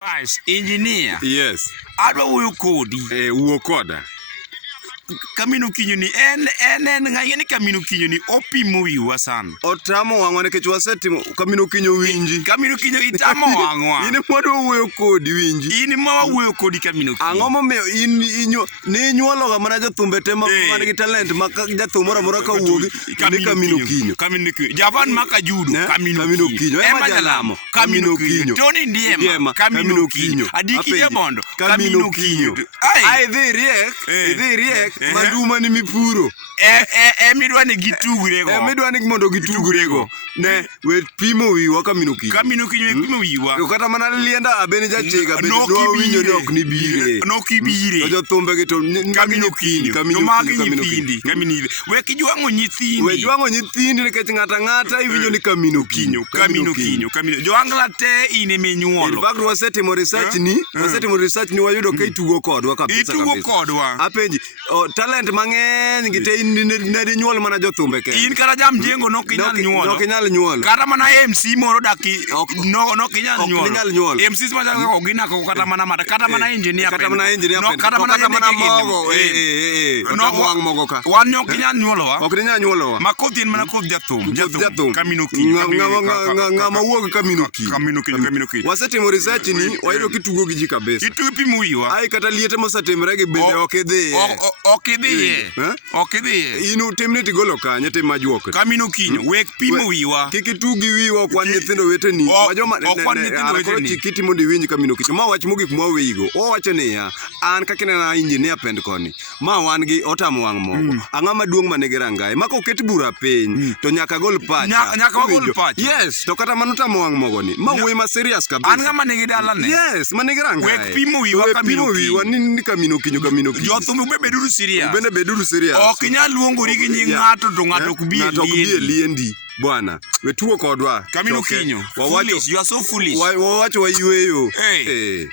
Vice engineer. Yes. Adwa wuoyo kodi. Wuo koda. Kamino Kinyo ni en ng'ani Kamino Kinyo ni opimo wiwa sana. Otamo wang'wa nikech wasetimo Kamino Kinyo winji. Kamino Kinyo itamo wang'wa. In mwadwa wuoyo kodi winji. In ma wuoyo kodi Kamino Kinyo. Ang'o momiyo ni inyuologa mana jothumbe te man gi talent ma jathum moro amora ka wuogi ni Kamino Kinyo. Kamino Kinyo. Javan maka judo Kamino Kinyo. Ema Jalamo Kamino Kinyo. Tony Ndiema Kamino Kinyo. Adiki Jabondo Kamino Kinyo. Ai idhi riek maduma ni mipuro. Midwa ni gitugrego. Midwa ni mondo gitugrego. Ne we pimo wiwa Kamino Kinyo. Kamino Kinyo pimo wiwa. Kata mana lienda abeni jachega bende no winjo ni ok ni bire. No kibire. To jothumbe gi to Kamino Kinyo. Kamino Kinyo. Kamino. We kijwango nyithindi. We jwango nyithindi nikech ng'ata iwinjo ni Kamino Kinyo. Kamino Kinyo. Joangla te ine menyuolo. In fact wasetimo research ni wayudo ka itugo kodwa kabisa. Itugo kodwa. Apenji talent mang'eny gite ne di nyuol mana jothumbe ke. In kara jam jengo no kinyal nyuolo. Kata mana MC moro daki no kinyal nyuolo. MC ma janga ko gina ko kata mana engineer. Kata mana engineer. Kata mana mogo. No wang mogo ka. Wan no kinyal nyuolo wa. Ok kinyal nyuolo wa. Makoti en mana kod jathum. Kamino Kinyo. Ng'ama wuog Kamino Kinyo. Kamino Kinyo. Wasetimo research ni wayudo kitugo gi ji kabisa. Itugo pimo wiwa. Ai kata liete mosetimre gi bende ok idhi. Ok idhi. Inu timni tigolo kanye tim majuok. Kamino Kinyo wek pimo wiwa. Kik itugi wiwa kwan nyithindo weteni. Koro chikiti mondo iwinj Kamino Kinyo. Ma wach mogik mwawigo. Owacho niya, an kaka nena engineer pend koni. Ma wan gi otamo wang' mogo. Ang'o maduong' manigi rangai. Ma koket bura piny to nyaka gol pacha. Nyaka gol pacha. Yes, to kata mano tamo wang' mogo ni. Ma wuoyi ma serious kabisa. An ng'ama nigi dalane. Yes, manigi rangai. Wek pimo wiwa Kamino Kinyo. Ni Kamino Kinyo. Jothum ube beduru serious. Bende beduru serious. Ok inyal luongori gi nying ng'ato to ng'ato ok bi e liendi. Bwana, we tuo kodwa. Kamino Kinyo. Foolish, you are so foolish. Wawacho wayueyo. Hey.